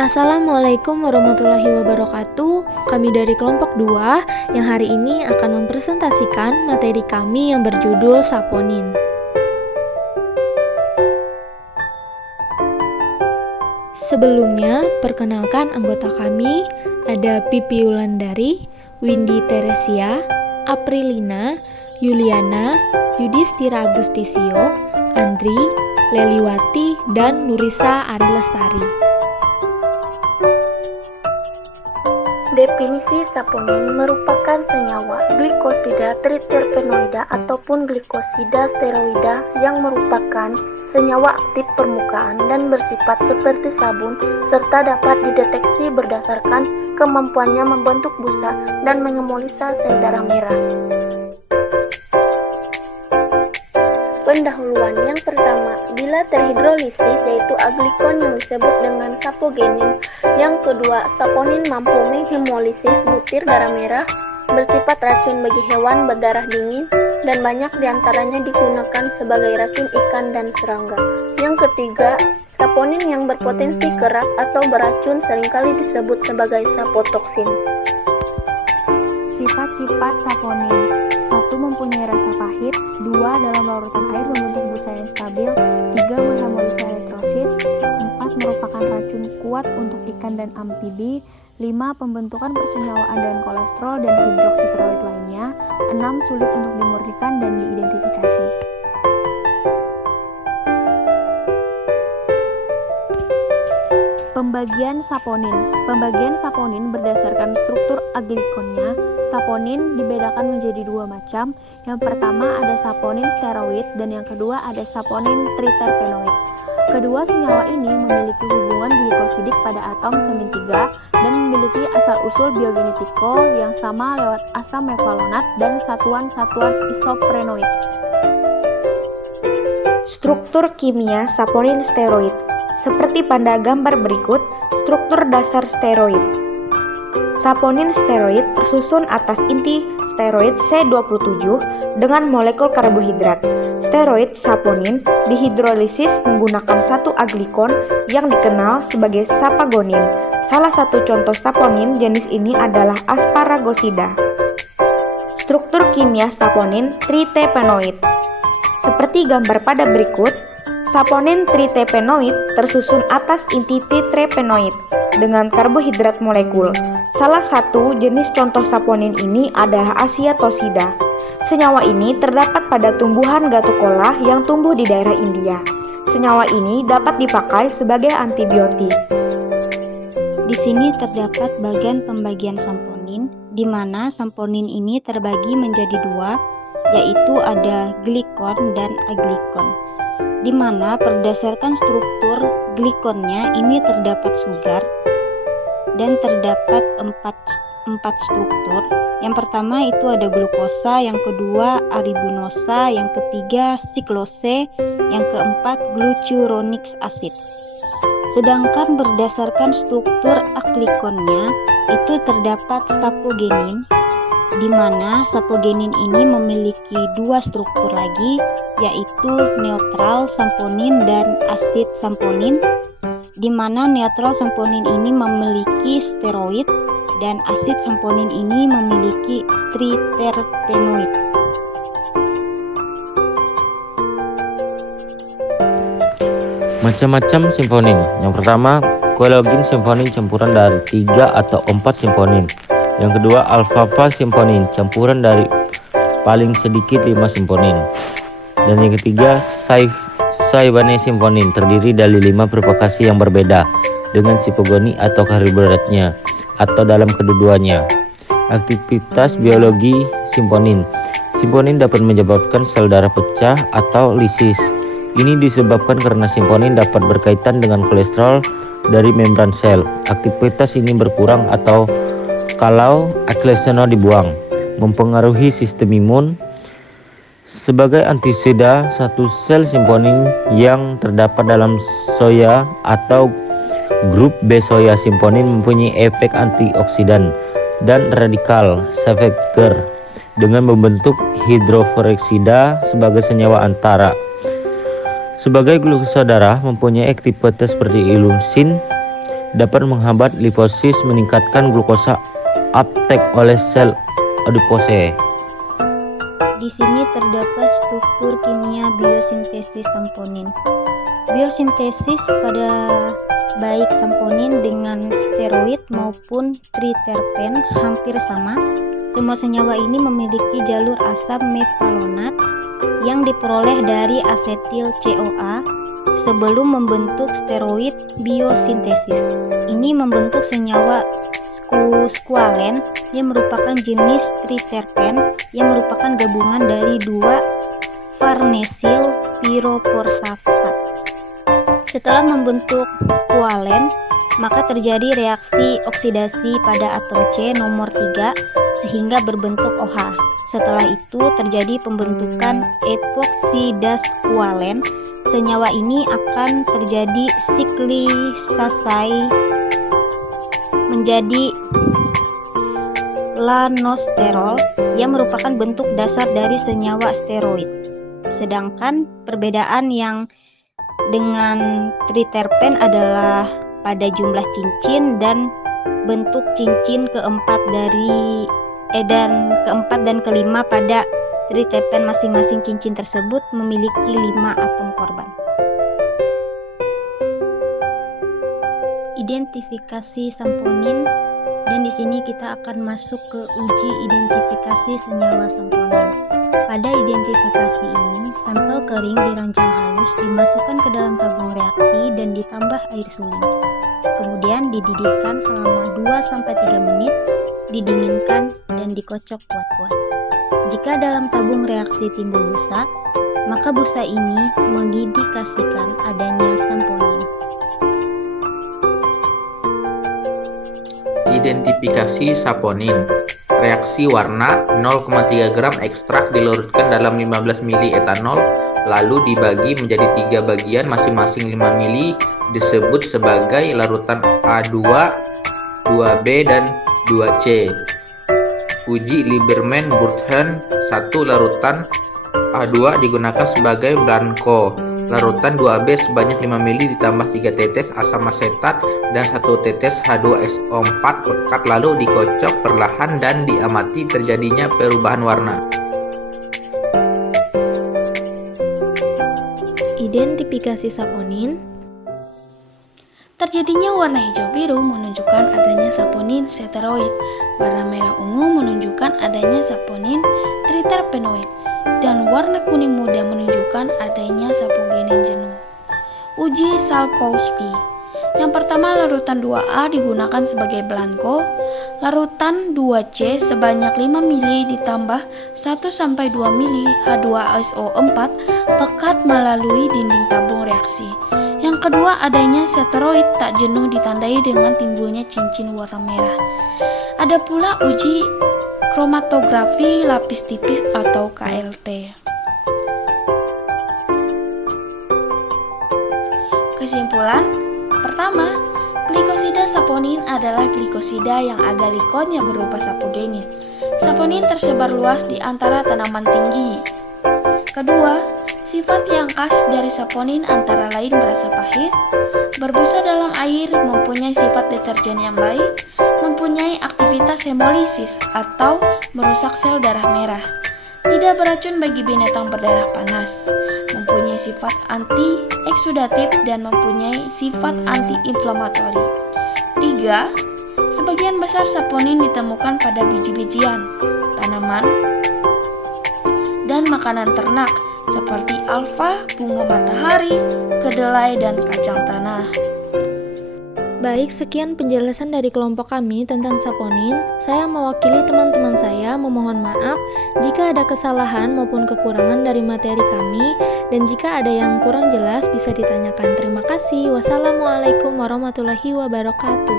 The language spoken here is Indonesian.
Assalamualaikum warahmatullahi wabarakatuh. Kami dari kelompok 2 yang hari ini akan mempresentasikan materi kami yang berjudul saponin. Sebelumnya, perkenalkan anggota kami, ada Pipi Wulandari, Windy Teresia, Aprilina, Yuliana, Yudhistira Agustisio, Andri, Leliwati, dan Nurisa Ari Lestari. Definisi saponin merupakan senyawa glikosida triterpenoida ataupun glikosida steroida yang merupakan senyawa aktif permukaan dan bersifat seperti sabun serta dapat dideteksi berdasarkan kemampuannya membentuk busa dan mengemolisa sel darah merah. Pendahuluan yang pertama, bila terhidrolisis yaitu aglikon yang disebut dengan sapogenin. Yang kedua, saponin mampu menghemolisis butir darah merah, bersifat racun bagi hewan berdarah dingin, dan banyak diantaranya digunakan sebagai racun ikan dan serangga. Yang ketiga, saponin yang berpotensi keras atau beracun seringkali disebut sebagai sapotoksin. Sifat-sifat saponin: 1. Mempunyai rasa pahit. 2. Dalam larutan air membentuk busa yang stabil. 3. Menghemolisa elektrosit. 4. Merupakan racun kuat untuk ikan dan amfibi. 5. Pembentukan persenyawaan dan kolesterol dan hidroksiteroid lainnya. 6. Sulit untuk dimurnikan dan diidentifikasi. Pembagian saponin. Pembagian saponin berdasarkan struktur aglikonnya. Saponin dibedakan menjadi dua macam. Yang pertama ada saponin steroid dan yang kedua ada saponin triterpenoid. Kedua senyawa ini memiliki hubungan glikosidik pada atom semin 3 dan memiliki asal-usul biogenetiko yang sama lewat asam mevalonat dan satuan-satuan isoprenoid. Struktur kimia saponin steroid. Seperti pada gambar berikut, struktur dasar steroid. Saponin steroid tersusun atas inti steroid C27 dengan molekul karbohidrat. Steroid saponin dihidrolisis menggunakan satu aglikon yang dikenal sebagai sapagonin. Salah satu contoh saponin jenis ini adalah asparagosida. Struktur kimia saponin tritepenoid. Seperti gambar pada berikut, saponin tritepenoid tersusun atas inti titrepenoid dengan karbohidrat molekul. Salah satu jenis contoh saponin ini adalah asiatosida. Senyawa ini terdapat pada tumbuhan gatukola yang tumbuh di daerah India. Senyawa ini dapat dipakai sebagai antibiotik. Di sini terdapat bagian pembagian saponin, di mana saponin ini terbagi menjadi dua, yaitu ada glikon dan aglikon. Di mana berdasarkan struktur glikonnya ini terdapat sugar dan terdapat empat struktur. Yang pertama itu ada glukosa, yang kedua aribinosa, yang ketiga siklose, yang keempat glucuronic acid. Sedangkan berdasarkan struktur aglikonnya itu terdapat sapogenin, di mana sapogenin ini memiliki dua struktur lagi, yaitu neutral saponin dan asid saponin, di mana neutral saponin ini memiliki steroid dan asid saponin ini memiliki triterpenoid. Macam-macam simponin. Yang pertama, koelogin simponin campuran dari 3 atau 4 simponin. Yang kedua, alfalfa simponin campuran dari paling sedikit 5 simponin. Dan yang ketiga, saibane simponin terdiri dari 5 propagasi yang berbeda dengan sipogoni atau karbohidratnya atau dalam kedua-duanya. Aktivitas biologi simponin. Simponin dapat menyebabkan sel darah pecah atau lisis. Ini disebabkan karena simponin dapat berkaitan dengan kolesterol dari membran sel. Aktivitas ini berkurang atau kalau aglesenol dibuang, mempengaruhi sistem imun. Sebagai antisida, satu sel simponin yang terdapat dalam soya atau grup B soya simponin mempunyai efek antioksidan dan radikal Schaefer dengan membentuk hidroperoksida sebagai senyawa antara. Sebagai glukosa darah mempunyai aktivitas seperti ilusin, dapat menghambat liposis, meningkatkan glukosa uptake oleh sel adipose. Di sini terdapat struktur kimia biosintesis saponin. Biosintesis pada baik saponin dengan steroid maupun triterpen hampir sama. Semua senyawa ini memiliki jalur asam mefalonat yang diperoleh dari asetil CoA sebelum membentuk steroid biosintesis. Ini membentuk senyawa squalen yang merupakan jenis triterpen yang merupakan gabungan dari dua farnesil piroforsafat. Setelah membentuk squalen, maka terjadi reaksi oksidasi pada atom C nomor 3 sehingga berbentuk OH. Setelah itu terjadi pembentukan epoxidasqualen. Senyawa ini akan terjadi siklisasi menjadi lanosterol yang merupakan bentuk dasar dari senyawa steroid. Sedangkan perbedaan yang dengan triterpen adalah pada jumlah cincin dan bentuk cincin keempat dan kelima pada triterpen. Masing-masing cincin tersebut memiliki 5 atom korban. Identifikasi saponin, dan di sini kita akan masuk ke uji identifikasi senyawa saponin. Pada identifikasi ini, sampel kering diranjang halus dimasukkan ke dalam tabung reaksi dan ditambah air suling. Kemudian dididihkan selama 2-3 menit, didinginkan dan dikocok kuat-kuat. Jika dalam tabung reaksi timbul busa, maka busa ini mengindikasikan adanya saponin. Identifikasi saponin. Reaksi warna 0,3 gram ekstrak dilarutkan dalam 15 ml etanol lalu dibagi menjadi 3 bagian masing-masing 5 ml disebut sebagai larutan A2, 2B dan 2C. Uji Lieberman-Bürkhen 1 larutan A2 digunakan sebagai blanko. Larutan 2B sebanyak 5 ml ditambah 3 tetes asam asetat dan 1 tetes H2SO4 pekat lalu dikocok perlahan dan diamati terjadinya perubahan warna. Identifikasi saponin. Terjadinya warna hijau biru menunjukkan adanya saponin steroid, warna merah ungu menunjukkan adanya saponin triterpenoid, dan warna kuning muda menunjukkan adanya sapogenin jenuh. Uji Salkowski. Yang pertama, larutan 2A digunakan sebagai blanko, larutan 2C sebanyak 5 ml ditambah 1-2 ml H2SO4 pekat melalui dinding tabung reaksi. Yang kedua, adanya steroid tak jenuh ditandai dengan timbulnya cincin warna merah. Ada pula uji kromatografi lapis tipis atau KLT. Kesimpulan, pertama, glikosida saponin adalah glikosida yang agalikonnya berupa sapogenin. Saponin tersebar luas di antara tanaman tinggi. Kedua, sifat yang khas dari saponin antara lain berasa pahit, berbusa dalam air, mempunyai sifat deterjen yang baik, mempunyai aktivitas hemolisis atau merusak sel darah merah, tidak beracun bagi binatang berdarah panas, mempunyai sifat anti-eksudatif dan mempunyai sifat anti-inflamatori. 3. Sebagian besar saponin ditemukan pada biji-bijian, tanaman, dan makanan ternak seperti alfa, bunga matahari, kedelai, dan kacang tanah. Baik, sekian penjelasan dari kelompok kami tentang saponin. Saya mewakili teman-teman saya memohon maaf jika ada kesalahan maupun kekurangan dari materi kami, dan jika ada yang kurang jelas bisa ditanyakan. Terima kasih. Wassalamualaikum warahmatullahi wabarakatuh.